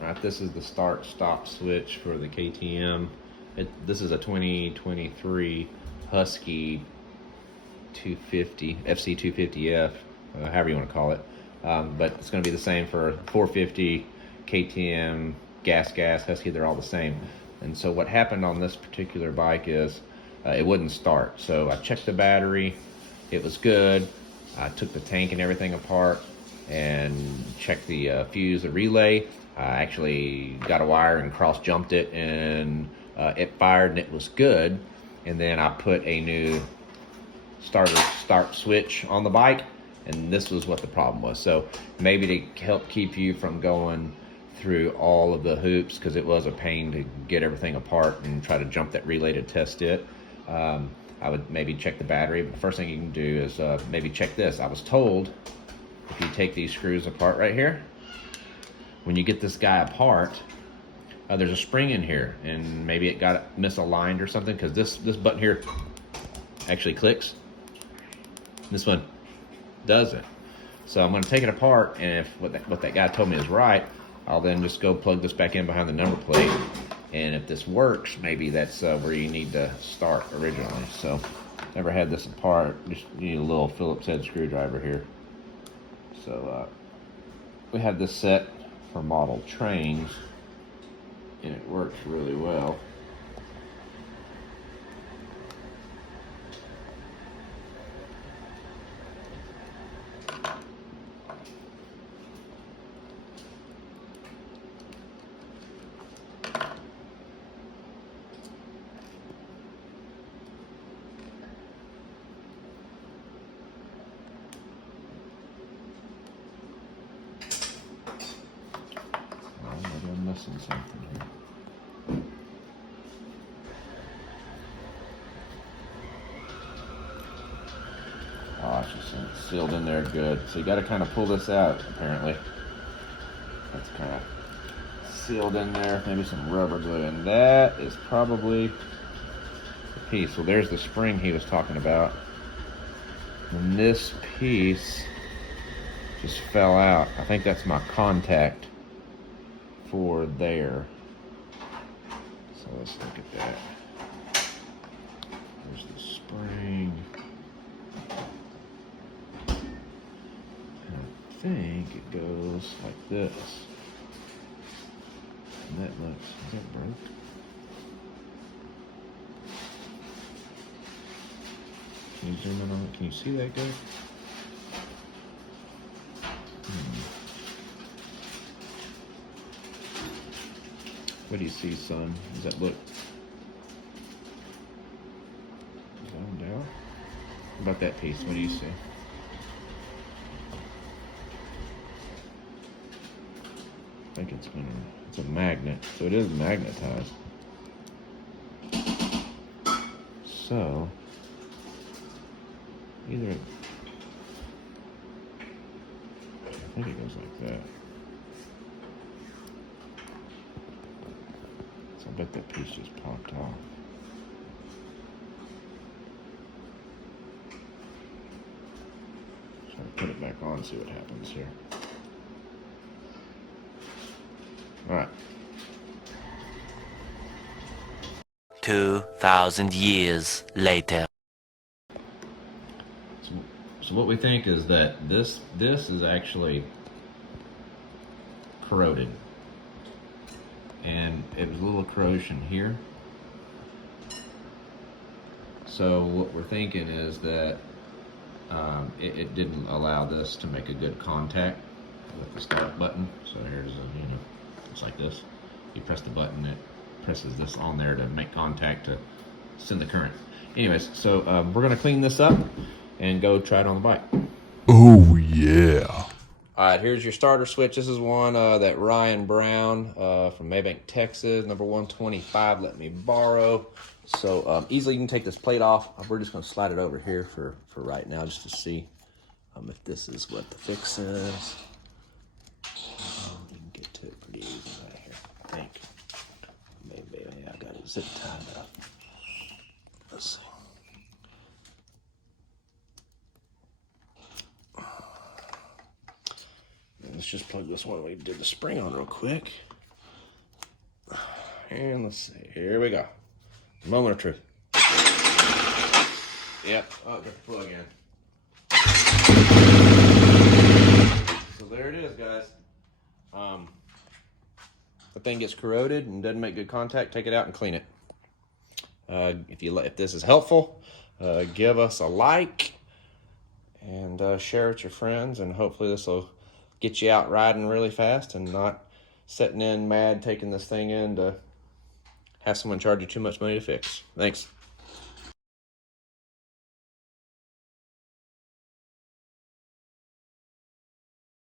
Right, this is the start-stop switch for the KTM. This is a 2023 Husky 250, FC250F, however you want to call it. But it's going to be the same for 450, KTM, Gas, Husky, they're all the same. And so what happened on this particular bike is it wouldn't start. So I checked the battery, it was good. I took the tank and everything apart and checked the fuse, the relay. I actually got a wire and cross-jumped it, and it fired and it was good. And then I put a new start switch on the bike, and this was what the problem was. So maybe to help keep you from going through all of the hoops, because it was a pain to get everything apart and try to jump that relay to test it, I would maybe check the battery. But the first thing you can do is maybe check this. I was told if you take these screws apart right here, when you get this guy apart, there's a spring in here, and maybe it got misaligned or something, because this button here actually clicks. This one doesn't. So I'm going to take it apart, and if what that guy told me is right, I'll then just go plug this back in behind the number plate. And if this works, maybe that's where you need to start originally. So never had this apart. Just need a little Phillips head screwdriver here. So we have this set for model trains, and it works really well. Maybe I'm missing something here. Oh, it's just sealed in there good. So you got to kind of pull this out, apparently. That's kind of sealed in there. Maybe some rubber glue. And that is probably the piece. So there's the spring he was talking about. And this piece just fell out. I think that's my contact for there. So let's look at that. There's the spring. I think it goes like this. And that looks, is that broke? Can you zoom in on it? Can you see that good? What do you see, son? Does that look zoned out? What about that piece? What do you see? I think it's a magnet, so it is magnetized. So either I think it goes like that. So I bet that piece just popped off. Try to put it back on and see what happens here. All right. 2,000 years later. So what we think is that this is actually corroded, and it was a little corrosion here. So what we're thinking is that it didn't allow this to make a good contact with the start button. So here's it's like this. You press the button, it presses this on there to make contact to send the current. Anyways, so we're gonna clean this up and go try it on the bike. Oh yeah. All right, here's your starter switch. This is one that Ryan Brown from Maybank, Texas, number 125, let me borrow. So easily you can take this plate off. We're just gonna slide it over here for right now, just to see if this is what the fix is. You can get to it pretty easy right here, I think. Maybe, yeah, I got it zip tied up. Let's see. Let's just plug this one we did the spring on real quick. And let's see. Here we go. Moment of truth. Yep. Oh, got the plug in. So there it is, guys. If the thing gets corroded and doesn't make good contact, take it out and clean it. If this is helpful, give us a like and share it with your friends, and hopefully this will get you out riding really fast and not sitting in mad taking this thing in to have someone charge you too much money to fix. Thanks.